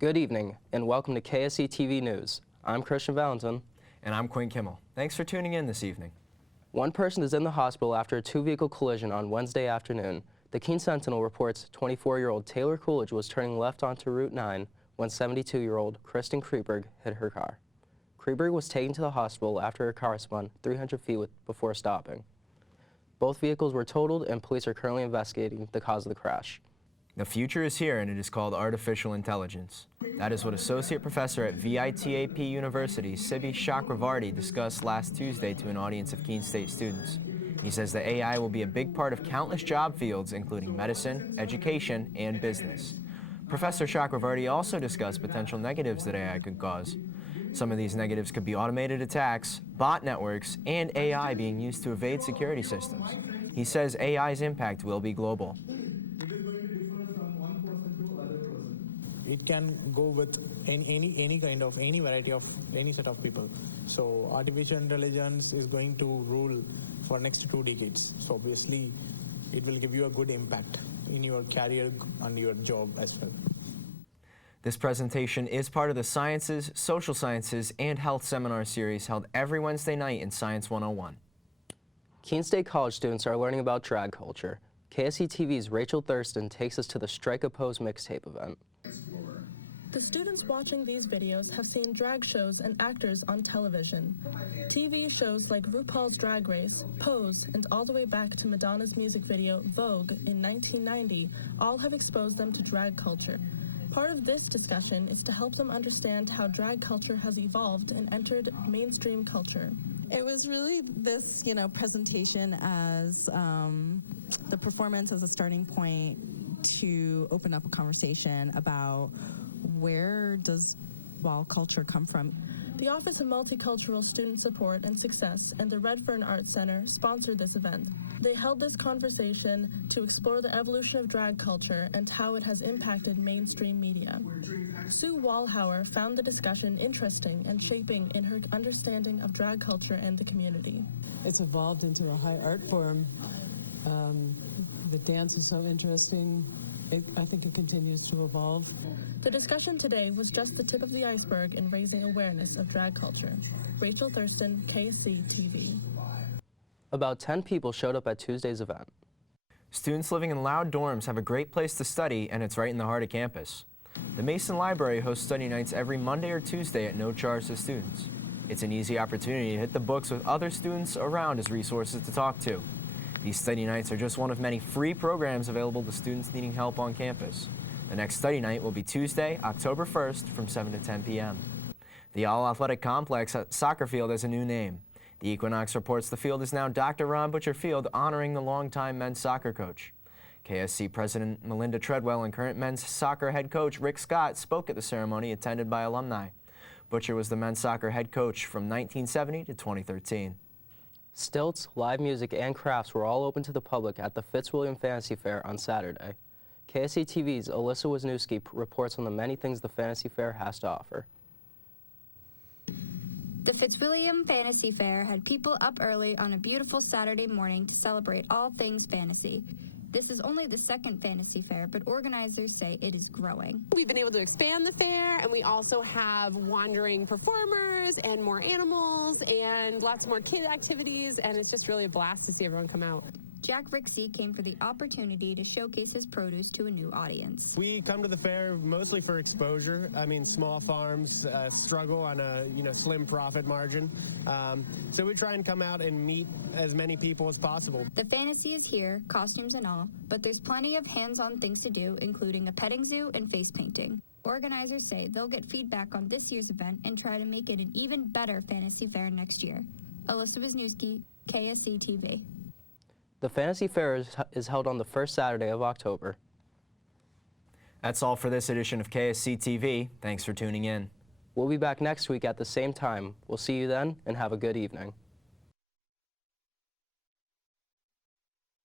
Good evening, and welcome to KSC TV News. I'm Christian Valentin. And I'm Quinn Kimmel. Thanks for tuning in this evening. One person is in the hospital after a two-vehicle collision on Wednesday afternoon. The Keene Sentinel reports 24-year-old Taylor Coolidge was turning left onto Route 9 when 72-year-old Kristen Kreberg hit her car. Kreberg was taken to the hospital after her car spun 300 feet before stopping. Both vehicles were totaled, and police are currently investigating the cause of the crash. The future is here, and it is called artificial intelligence. That is what Associate Professor at VITAP University, Sibi Chakravarty, discussed last Tuesday to an audience of Keene State students. He says that AI will be a big part of countless job fields, including medicine, education, and business. Professor Chakravarty also discussed potential negatives that AI could cause. Some of these negatives could be automated attacks, bot networks, and AI being used to evade security systems. He says AI's impact will be global. It can go with any variety of any set of people. So artificial intelligence is going to rule for next 2 decades. So obviously, it will give you a good impact in your career and your job as well. This presentation is part of the Sciences, Social Sciences, and Health seminar series held every Wednesday night in Science 101. Keene State College students are learning about drag culture. KSC TV's Rachel Thurston takes us to the Strike a Pose mixtape event. The students watching these videos have seen drag shows and actors on television. TV shows like RuPaul's Drag Race, Pose, and all the way back to Madonna's music video, Vogue, in 1990, all have exposed them to drag culture. Part of this discussion is to help them understand how drag culture has evolved and entered mainstream culture. It was really this, presentation as the performance as a starting point to open up a conversation about where does wild culture come from. The Office of Multicultural Student Support and Success and the Redfern Arts Center sponsored this event. They held this conversation to explore the evolution of drag culture and how it has impacted mainstream media. Sue Wallhauer found the discussion interesting and shaping in her understanding of drag culture and the community. It's evolved into a high art form. The dance is so interesting. I think it continues to evolve. The discussion today was just the tip of the iceberg in raising awareness of drag culture. Rachel Thurston, KSC TV. About 10 people showed up at Tuesday's event. Students living in loud dorms have a great place to study, and it's right in the heart of campus. The Mason Library hosts study nights every Monday or Tuesday at no charge to students. It's an easy opportunity to hit the books with other students around as resources to talk to. These study nights are just one of many free programs available to students needing help on campus. The next study night will be Tuesday, October 1st from 7 to 10 p.m. The All-Athletic Complex at Soccer Field has a new name. The Equinox reports the field is now Dr. Ron Butcher Field, honoring the longtime men's soccer coach. KSC President Melinda Treadwell and current men's soccer head coach Rick Scott spoke at the ceremony attended by alumni. Butcher was the men's soccer head coach from 1970 to 2013. Stilts, live music, and crafts were all open to the public at the Fitzwilliam Fantasy Fair on Saturday. KSC TV's Alyssa Wisniewski reports on the many things the Fantasy Fair has to offer. The Fitzwilliam Fantasy Fair had people up early on a beautiful Saturday morning to celebrate all things fantasy. This is only the second fantasy fair, but organizers say it is growing. We've been able to expand the fair, and we also have wandering performers and more animals and lots more kid activities, and it's just really a blast to see everyone come out. Jack Rixey came for the opportunity to showcase his produce to a new audience. We come to the fair mostly for exposure. I mean, small farms struggle on a slim profit margin. So we try and come out and meet as many people as possible. The fantasy is here, costumes and all, but there's plenty of hands-on things to do, including a petting zoo and face painting. Organizers say they'll get feedback on this year's event and try to make it an even better fantasy fair next year. Alyssa Wisniewski, KSC TV. The Fantasy Fair is held on the first Saturday of October. That's all for this edition of KSC TV. Thanks for tuning in. We'll be back next week at the same time. We'll see you then, and have a good evening.